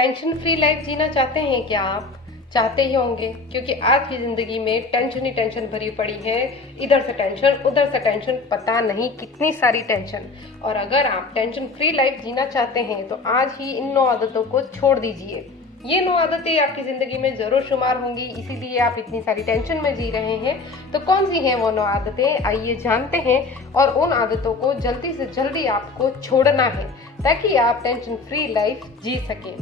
Tension free life जीना चाहते हैं क्या आप? चाहते ही होंगे, क्योंकि आज की ज़िंदगी में टेंशन ही टेंशन भरी पड़ी है। इधर से टेंशन, उधर से टेंशन, पता नहीं कितनी सारी टेंशन। और अगर आप टेंशन फ्री लाइफ जीना चाहते हैं तो आज ही इन 9 आदतों को छोड़ दीजिए। ये 9 आदतें आपकी ज़िंदगी में ज़रूर शुमार होंगी, इसीलिए आप इतनी सारी टेंशन में जी रहे हैं। तो कौन सी हैं वो 9 आदतें, आइए जानते हैं। और उन आदतों को जल्दी से जल्दी आपको छोड़ना है ताकि आप टेंशन फ्री लाइफ जी सकें।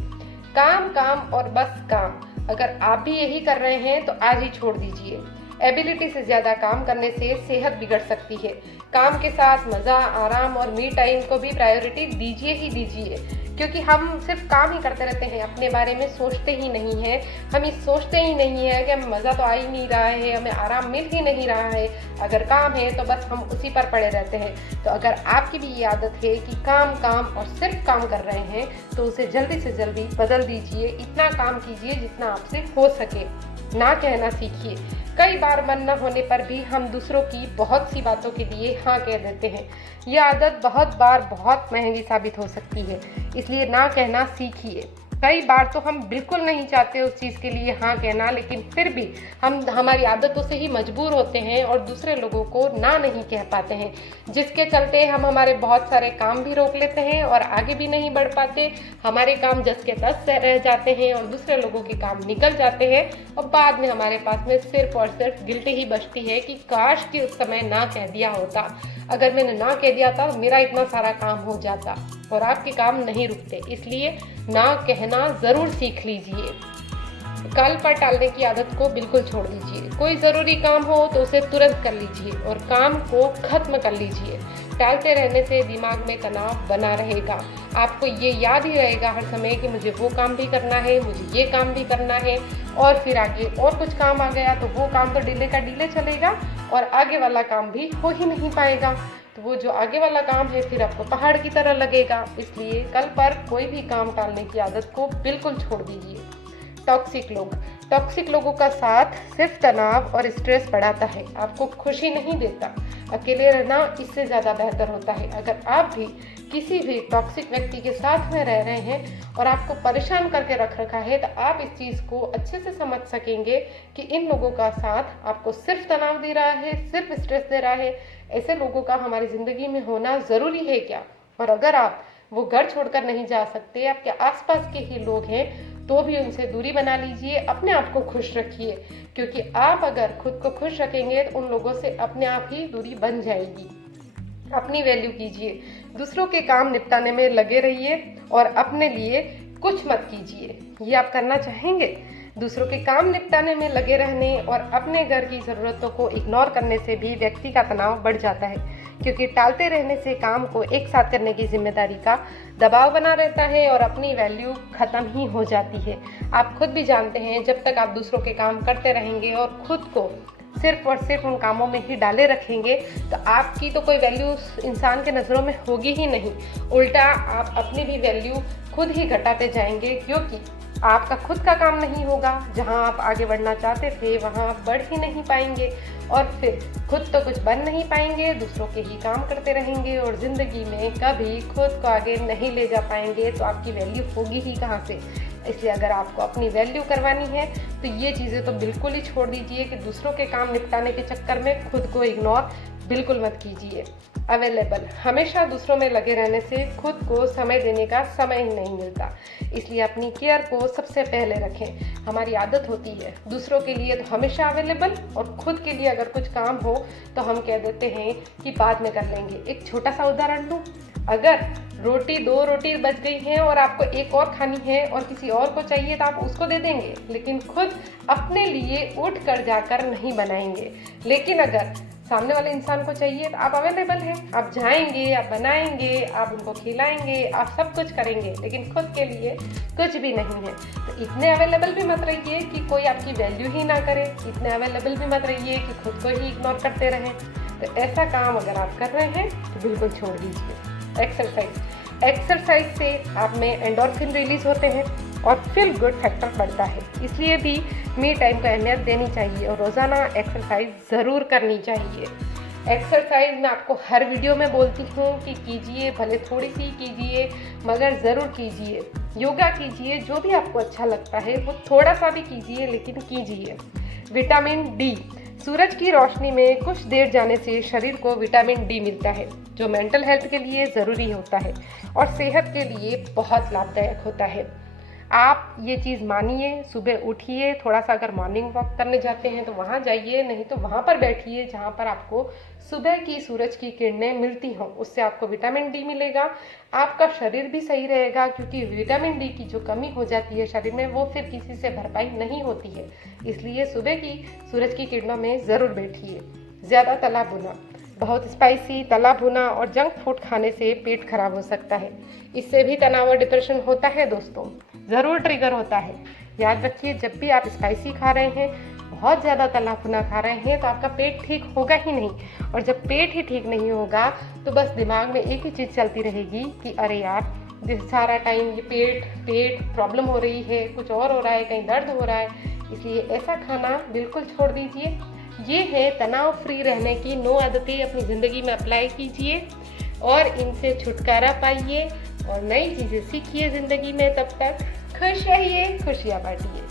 काम काम और बस काम, अगर आप भी यही कर रहे हैं तो आज ही छोड़ दीजिए। एबिलिटी से ज़्यादा काम करने से सेहत बिगड़ सकती है। काम के साथ मज़ा, आराम और मी टाइम को भी प्रायोरिटी दीजिए ही दीजिए, क्योंकि हम सिर्फ काम ही करते रहते हैं, अपने बारे में सोचते ही नहीं हैं। हम ये सोचते ही नहीं है कि हमें मज़ा तो आ ही नहीं रहा है, हमें आराम मिल ही नहीं रहा है। अगर काम है तो बस हम उसी पर पड़े रहते हैं। तो अगर आपकी भी ये आदत है कि काम काम और सिर्फ काम कर रहे हैं तो उसे जल्दी से जल्दी बदल दीजिए। इतना काम कीजिए जितना आपसे हो सके। ना कहना सीखिए। कई बार मन न होने पर भी हम दूसरों की बहुत सी बातों के लिए हाँ कह देते हैं। यह आदत बहुत बार बहुत महंगी साबित हो सकती है, इसलिए ना कहना सीखिए। कई बार तो हम बिल्कुल नहीं चाहते उस चीज़ के लिए हाँ कहना, लेकिन फिर भी हम हमारी आदतों से ही मजबूर होते हैं और दूसरे लोगों को ना नहीं कह पाते हैं, जिसके चलते हम हमारे बहुत सारे काम भी रोक लेते हैं और आगे भी नहीं बढ़ पाते। हमारे काम जस के तस रह जाते हैं और दूसरे लोगों के काम निकल जाते हैं और बाद में हमारे पास में सिर्फ और सिर्फ गिल्टी ही बचती है कि काश कि उस समय ना कह दिया होता। अगर मैंने ना कह दिया था मेरा इतना सारा काम हो जाता। और आपके काम नहीं रुकते, इसलिए ना कहना ज़रूर सीख लीजिए। कल पर टालने की आदत को बिल्कुल छोड़ दीजिए। कोई ज़रूरी काम हो तो उसे तुरंत कर लीजिए और काम को ख़त्म कर लीजिए। टालते रहने से दिमाग में तनाव बना रहेगा। आपको ये याद ही रहेगा हर समय कि मुझे वो काम भी करना है, मुझे ये काम भी करना है, और फिर आगे और कुछ काम आ गया तो वो काम तो डिले का डिले चलेगा और आगे वाला काम भी हो ही नहीं पाएगा। तो वो जो आगे वाला काम है फिर आपको पहाड़ की तरह लगेगा। इसलिए कल पर कोई भी काम टालने की आदत को बिल्कुल छोड़ दीजिए। टॉक्सिक लोगों का साथ सिर्फ तनाव और स्ट्रेस बढ़ाता है, आपको खुशी नहीं देता। अकेले रहना इससे ज़्यादा बेहतर होता है। अगर आप भी किसी भी टॉक्सिक व्यक्ति के साथ में रह रहे हैं और आपको परेशान करके रख रखा है तो आप इस चीज़ को अच्छे से समझ सकेंगे कि इन लोगों का साथ आपको सिर्फ तनाव दे रहा है, सिर्फ स्ट्रेस दे रहा है। ऐसे लोगों का हमारी ज़िंदगी में होना ज़रूरी है क्या? और अगर आप वो घर छोड़कर नहीं जा सकते, आपके आसपास के ही लोग हैं, तो भी उनसे दूरी बना लीजिए। अपने आप को खुश रखिए, क्योंकि आप अगर खुद को खुश रखेंगे तो उन लोगों से अपने आप ही दूरी बन जाएगी। अपनी वैल्यू कीजिए, दूसरों के काम निपटाने में लगे रहिए और अपने लिए कुछ मत कीजिए। ये आप करना चाहेंगे? दूसरों के काम निपटाने में लगे रहने और अपने घर की ज़रूरतों को इग्नोर करने से भी व्यक्ति का तनाव बढ़ जाता है, क्योंकि टालते रहने से काम को एक साथ करने की जिम्मेदारी का दबाव बना रहता है और अपनी वैल्यू ख़त्म ही हो जाती है। आप खुद भी जानते हैं, जब तक आप दूसरों के काम करते रहेंगे और खुद को सिर्फ और सिर्फ उन कामों में ही डाले रखेंगे तो आपकी तो कोई वैल्यू इंसान के नज़रों में होगी ही नहीं। उल्टा आप अपनी भी वैल्यू खुद ही घटाते जाएंगे, क्योंकि आपका खुद का काम नहीं होगा। जहां आप आगे बढ़ना चाहते थे वहां आप बढ़ ही नहीं पाएंगे और फिर खुद तो कुछ बन नहीं पाएंगे, दूसरों के ही काम करते रहेंगे और ज़िंदगी में कभी खुद को आगे नहीं ले जा पाएंगे। तो आपकी वैल्यू होगी ही कहाँ से? इसलिए अगर आपको अपनी वैल्यू करवानी है तो ये चीज़ें तो बिल्कुल ही छोड़ दीजिए कि दूसरों के काम निपटाने के चक्कर में खुद को इग्नोर बिल्कुल मत कीजिए। अवेलेबल, हमेशा दूसरों में लगे रहने से खुद को समय देने का समय ही नहीं मिलता, इसलिए अपनी केयर को सबसे पहले रखें। हमारी आदत होती है दूसरों के लिए तो हमेशा अवेलेबल, और खुद के लिए अगर कुछ काम हो तो हम कह देते हैं कि बाद में कर लेंगे। एक छोटा सा उदाहरण दूँ, अगर दो रोटी बच गई हैं और आपको एक और खानी है और किसी और को चाहिए तो आप उसको दे देंगे, लेकिन खुद अपने लिए उठ कर जाकर नहीं बनाएंगे। लेकिन अगर सामने वाले इंसान को चाहिए तो आप अवेलेबल हैं, आप जाएंगे, आप बनाएंगे, आप उनको खिलाएंगे, आप सब कुछ करेंगे, लेकिन खुद के लिए कुछ भी नहीं है। तो इतने अवेलेबल भी मत रहिए कि कोई आपकी वैल्यू ही ना करे, इतने अवेलेबल भी मत रहिए कि खुद को ही इग्नोर करते रहें। तो ऐसा काम अगर आप कर रहे हैं तो बिल्कुल छोड़ दीजिए। एक्सरसाइज से आप में एंडोर्फिन रिलीज होते हैं और फील गुड फैक्टर बढ़ता है, इसलिए भी मी टाइम को अहमियत देनी चाहिए और रोज़ाना एक्सरसाइज ज़रूर करनी चाहिए। एक्सरसाइज मैं आपको हर वीडियो में बोलती हूँ कि कीजिए, भले थोड़ी सी कीजिए मगर ज़रूर कीजिए। योगा कीजिए, जो भी आपको अच्छा लगता है वो थोड़ा सा भी कीजिए, लेकिन कीजिए। विटामिन डी, सूरज की रोशनी में कुछ देर जाने से शरीर को विटामिन डी मिलता है, जो मेंटल हेल्थ के लिए ज़रूरी होता है और सेहत के लिए बहुत लाभदायक होता है। आप ये चीज़ मानिए, सुबह उठिए, थोड़ा सा अगर मॉर्निंग वॉक करने जाते हैं तो वहाँ जाइए, नहीं तो वहाँ पर बैठिए जहाँ पर आपको सुबह की सूरज की किरणें मिलती हों। उससे आपको विटामिन डी मिलेगा, आपका शरीर भी सही रहेगा, क्योंकि विटामिन डी की जो कमी हो जाती है शरीर में वो फिर किसी से भरपाई नहीं होती है। इसलिए सुबह की सूरज की किरणों में ज़रूर बैठिए। ज़्यादा तला भुना, बहुत स्पाइसी, तला भुना और जंक फूड खाने से पेट खराब हो सकता है। इससे भी तनाव और डिप्रेशन होता है दोस्तों, ज़रूर ट्रिगर होता है। याद रखिए, जब भी आप स्पाइसी खा रहे हैं, बहुत ज़्यादा तला भुना खा रहे हैं, तो आपका पेट ठीक होगा ही नहीं। और जब पेट ही ठीक नहीं होगा तो बस दिमाग में एक ही चीज़ चलती रहेगी कि अरे यार, सारा टाइम ये पेट प्रॉब्लम हो रही है, कुछ और हो रहा है, कहीं दर्द हो रहा है। इसलिए ऐसा खाना बिल्कुल छोड़ दीजिए। ये है तनाव फ्री रहने की 9 आदतें, अपनी ज़िंदगी में अप्लाई कीजिए और इनसे छुटकारा पाइए और नई चीज़ें सीखिए ज़िंदगी में। तब तक खुश रहिए, खुशियाँ बांटिए।